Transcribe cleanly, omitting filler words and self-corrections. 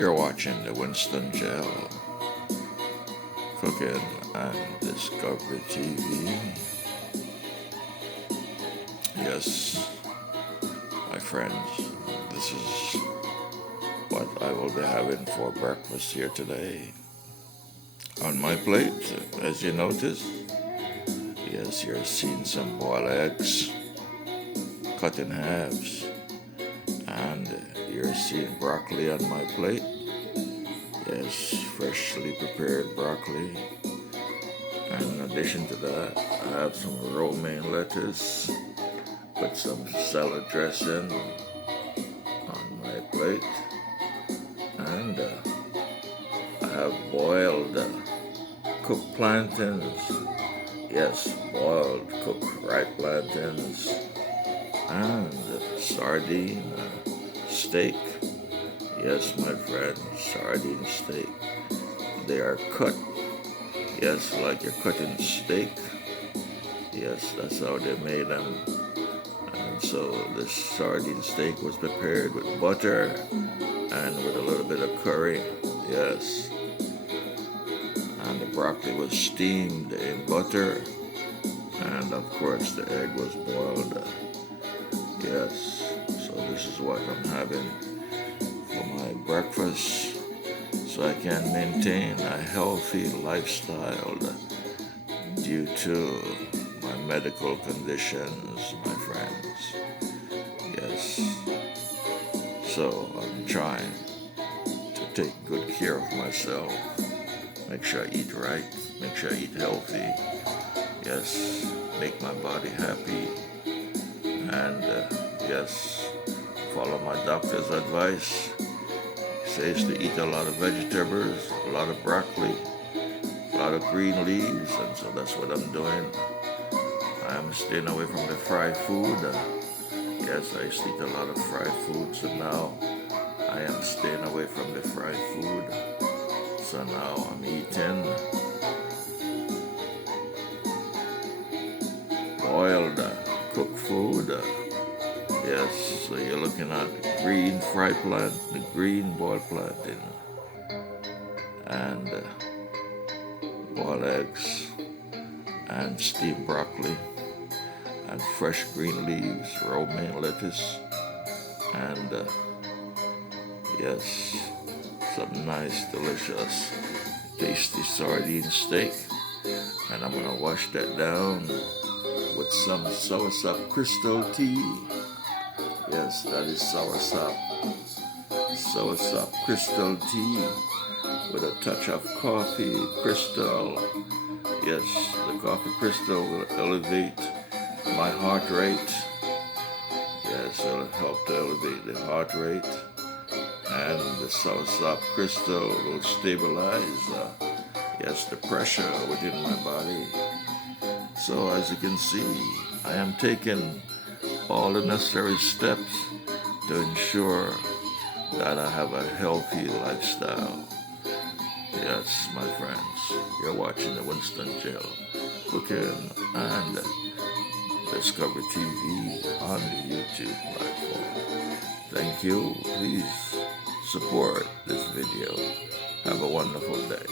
You're watching the Winston Gel Cooking and Discovery TV. Yes, my friends, this is what I will be having for breakfast here today. On my plate, as you notice, yes, you're seeing some boiled eggs cut in halves, and you're seeing broccoli on my plate. Yes, freshly prepared broccoli. And in addition to that, I have some romaine lettuce with some salad dressing on my plate. And I have boiled cooked plantains. Yes, boiled cooked ripe plantains. And sardine steak. Yes, my friend, sardine steak. They are cut. Yes, like you're cutting steak. Yes, that's how they made them. And so this sardine steak was prepared with butter and with a little bit of curry. Yes. And the broccoli was steamed in butter. And of course the egg was boiled. Yes. So this is what I'm having for my breakfast, so I can maintain a healthy lifestyle due to my medical conditions, my friends. Yes. So I'm trying to take good care of myself. Make sure I eat right. Make sure I eat healthy. Yes. Make my body happy. And yes, follow my doctor's advice. Says to eat a lot of vegetables, a lot of broccoli, a lot of green leaves, and so that's what I'm doing. I'm staying away from the fried food. Yes, I used to eat a lot of fried foods, and now I am staying away from the fried food. So now I'm eating boiled, cooked food. Yes, so you're looking at green fried plant, the green boiled plantain, and boiled eggs, and steamed broccoli, and fresh green leaves, romaine lettuce, and yes, some nice, delicious, tasty sardine steak. And I'm gonna wash that down with some soursop crystal tea. Yes, that is soursop crystal tea with a touch of coffee crystal. Yes, the coffee crystal will elevate my heart rate. Yes, it'll help to elevate the heart rate. And the soursop crystal will stabilize, yes, the pressure within my body. So as you can see, I am taking all the necessary steps to ensure that I have a healthy lifestyle. Yes, my friends, you're watching the Winston Gel Cooking and Discovery TV on the YouTube platform. Thank you. Please support this video. Have a wonderful day.